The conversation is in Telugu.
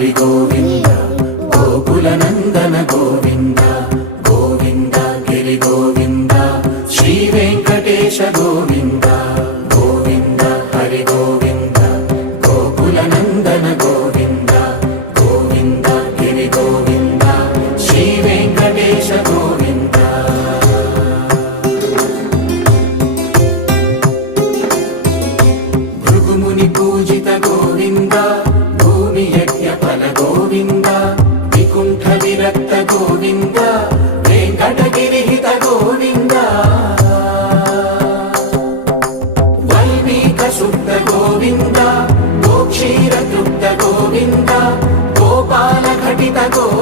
హరి గోవింద గోకుల నందన గోవింద గోవింద గిరి గోవింద శ్రీ వెంకటేశ గోవింద గోవింద హరి గోవింద గోకుల నందన గోవింద గోవింద గిరి గోవింద శ్రీ వెంకటేశ గోవింద భృగుముని పూజిత గోవింద భూమి యజ్ఞ ఫల గోవింద వికుంఠ విరక్త గోవింద వెంకటగిరిహిత గోవింద వైమీక శుద్ధ గోవింద గోక్షీర తృప్త గోవింద గోపాల ఘటిత గోవింద